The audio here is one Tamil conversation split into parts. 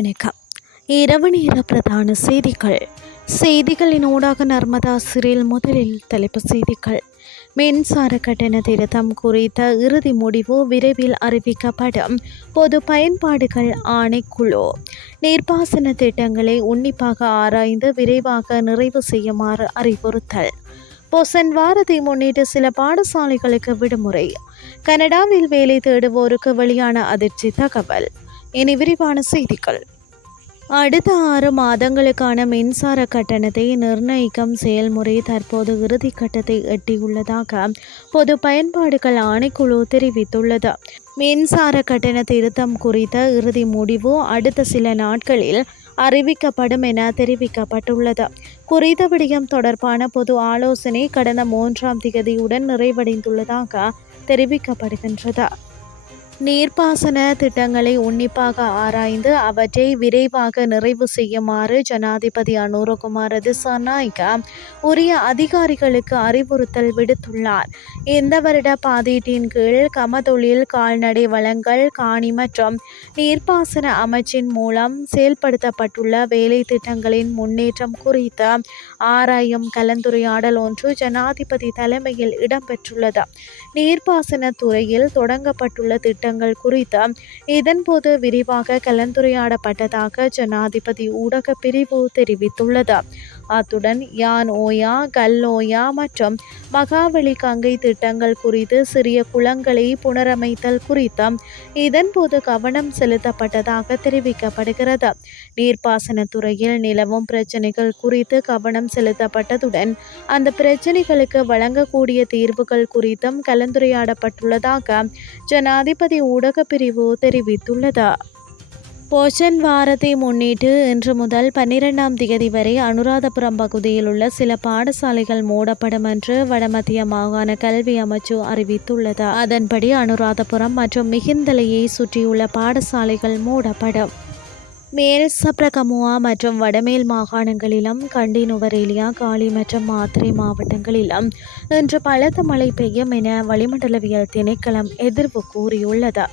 வணக்கம். இரவு நேர பிரதான செய்திகள். செய்திகளின் ஊடாக நர்மதா சிறில் முதலில் தலைப்பு செய்திகள். மின்சார கட்டண திருத்தம் குறித்த இறுதி முடிவு விரைவில் அறிவிக்கப்படும். பொது பயன்பாடுகள் ஆணைக்குழு. நீர்ப்பாசன திட்டங்களை உன்னிப்பாக ஆராய்ந்து விரைவாக நிறைவு செய்யுமாறு அறிவுறுத்தல். பொசன் வாரத்தை முன்னிட்டு சில பாடசாலைகளுக்கு விடுமுறை. கனடாவில் வேலை தேடுவோருக்கு வெளியான அதிர்ச்சி தகவல். இனி விரிவான செய்திகள். அடுத்த ஆறு மாதங்களுக்கான மின்சார கட்டணத்தை நிர்ணயிக்கும் செயல்முறை தற்போது இறுதிக்கட்டத்தை எட்டியுள்ளதாக பொது பயன்பாடுகள் ஆணைக்குழு தெரிவித்துள்ளது. மின்சார கட்டண திருத்தம் குறித்த இறுதி முடிவு அடுத்த சில நாட்களில் அறிவிக்கப்படும் என தெரிவிக்கப்பட்டுள்ளது. குறித்த விடயம் தொடர்பான பொது ஆலோசனை கடந்த மூன்றாம் திகதியுடன் நிறைவடைந்துள்ளதாக தெரிவிக்கப்படுகின்றது. நீர்ப்பாசன திட்டங்களை உன்னிப்பாக ஆராய்ந்து அவற்றை விரைவாக நிறைவு செய்யுமாறு ஜனாதிபதி அனுரகுமார் திசாநாயக்க உரிய அதிகாரிகளுக்கு அறிவுறுத்தல் விடுத்துள்ளார். இந்த வருட பாதீட்டின் கீழ் கமதொழில் கால்நடை வளங்கள் காணி மற்றும் நீர்ப்பாசன அமைச்சின் மூலம் செயல்படுத்தப்பட்டுள்ள வேலை திட்டங்களின் முன்னேற்றம் குறித்த ஆராயும் கலந்துரையாடல் ஒன்று ஜனாதிபதி தலைமையில் இடம்பெற்றுள்ளது. நீர்ப்பாசன துறையில் தொடங்கப்பட்டுள்ள திட்ட திட்டங்கள் குறித்து இதன்போது விரிவாக கலந்துரையாடப்பட்டதாக ஜனாதிபதி ஊடக பிரிவு தெரிவித்துள்ளது. அத்துடன் யான் ஓயா கல்லோயா மற்றும் மகாவெளி கங்கை திட்டங்கள் குறித்து சிறிய குளங்களை புனரமைத்தல் குறித்தும். இதன்போது கவனம் செலுத்தப்பட்டதாக தெரிவிக்கப்படுகிறது. நீர்ப்பாசனத்துறையில் நிலவும் பிரச்சனைகள் குறித்து கவனம் செலுத்தப்பட்டதுடன் அந்த பிரச்சனைகளுக்கு வழங்கக்கூடிய தீர்வுகள் குறித்தும் கலந்துரையாடப்பட்டுள்ளதாக ஜனாதிபதி ஊடக பிரிவு தெரிவித்துள்ளது. போஷன் வாரத்தை முன்னிட்டு இன்று முதல் பன்னிரெண்டாம் தேதி வரை அனுராதபுரம் பகுதியில் உள்ள சில பாடசாலைகள் மூடப்படும் என்று வடமத்திய மாகாண கல்வி அமைச்சு அறிவித்துள்ளது. அதன்படி அனுராதபுரம் மற்றும் மிகிந்தலையை சுற்றியுள்ள பாடசாலைகள் மூடப்படும். மேல் சப்ரகமுவா மற்றும் வடமேல் மாகாணங்களிலும் கண்டி நுவரேலியா காலி மற்றும் மாத்திரை மாவட்டங்களிலும் இன்று பலத்த மழை பெய்யும் என வளிமண்டலவியல் திணைக்களம் எதிர்வு கூறியுள்ளது.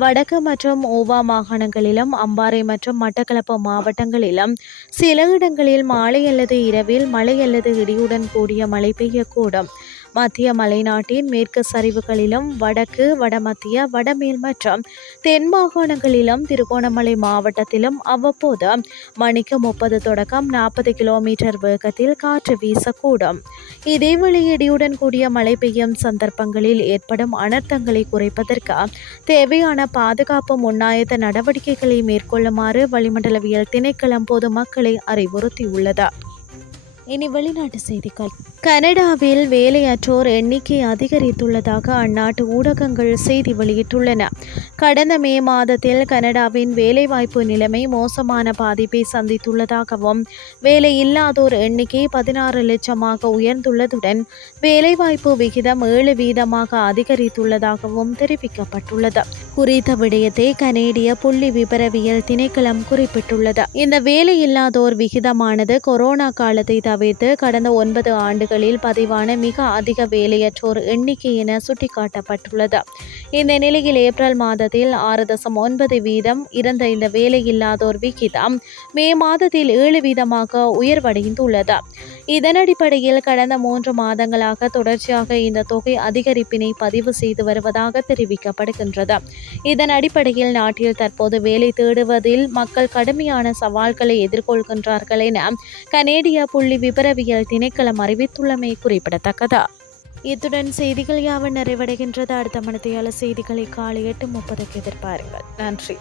வடக்கு மற்றும் ஓவா மாகாணங்களிலும் அம்பாறை மற்றும் மட்டக்களப்பு மாவட்டங்களிலும் சில இடங்களில் மாலை அல்லது இரவில் மழை அல்லது இடியுடன் கூடிய மழை பெய்யக்கூடும். மத்திய மலைநாட்டின் மேற்கு சரிவுகளிலும் வடக்கு வடமத்திய வடமேல் மற்றும் தென் மாகாணங்களிலும் திருகோணமலை மாவட்டத்திலும் அவ்வப்போது மணிக்கு முப்பது தொடக்கம் நாற்பது கிலோமீட்டர் வேகத்தில் காற்று வீசக்கூடும். இதேவேளை இடியுடன் கூடிய மழை பெய்யும் சந்தர்ப்பங்களில் ஏற்படும் அனர்த்தங்களை குறைப்பதற்கு தேவையான பாதுகாப்பு முன்னாயத்த நடவடிக்கைகளை மேற்கொள்ளுமாறு வளிமண்டலவியல் திணைக்களம் பொதுமக்களை அறிவுறுத்தியுள்ளது. இனி வெளிநாட்டு செய்திகள். கனடாவில் வேலையற்றோர் எண்ணிக்கை அதிகரித்துள்ளதாக அந்நாட்டு ஊடகங்கள் செய்தி வெளியிட்டுள்ளன. கடந்த மே மாதத்தில் கனடாவின் வேலைவாய்ப்பு நிலைமை மோசமான பாதிப்பை சந்தித்துள்ளதாகவும் வேலையில்லாதோர் எண்ணிக்கை பதினாறு லட்சமாக உயர்ந்துள்ளதுடன் வேலைவாய்ப்பு விகிதம் ஏழு வீதமாக அதிகரித்துள்ளதாகவும் தெரிவிக்கப்பட்டுள்ளது. குறித்த விடயத்தை கனேடிய புள்ளி விபரவியல் திணைக்களம் குறிப்பிட்டுள்ளது. இந்த வேலையில்லாதோர் விகிதமானது கொரோனா காலத்தை தவிர்த்து கடந்த ஒன்பது ஆண்டு ஆண்டுகளில் பதிவான மிக அதிக வேலையற்றோர் எண்ணிக்கை என சுட்டிக்காட்டப்பட்டுள்ளது. இந்த நிலையில் ஏப்ரல் மாதத்தில் ஆறு தசம் ஒன்பது வீதம் இருந்த இந்த வேலையில்லாதோர் விகிதம் மே மாதத்தில் ஏழு வீதமாக உயர்வடைந்துள்ளது. இதன் அடிப்படையில் கடந்த மூன்று மாதங்களாக தொடர்ச்சியாக இந்த தொகை அதிகரிப்பினை பதிவு செய்து வருவதாக தெரிவிக்கப்படுகின்றது. இதன் அடிப்படையில் நாட்டில் தற்போது வேலை தேடுவதில் மக்கள் கடுமையான சவால்களை எதிர்கொள்கின்றார்கள் என கனேடிய புள்ளி விபரவியல் திணைக்களம் அறிவித்துள்ளமை குறிப்பிடத்தக்கது? இத்துடன் செய்திகள் யாவும் நிறைவடைகின்றது. அடுத்த மனத்தையாள செய்திகளை காலை எட்டு முப்பதுக்கு எதிர்பாருங்கள். நன்றி.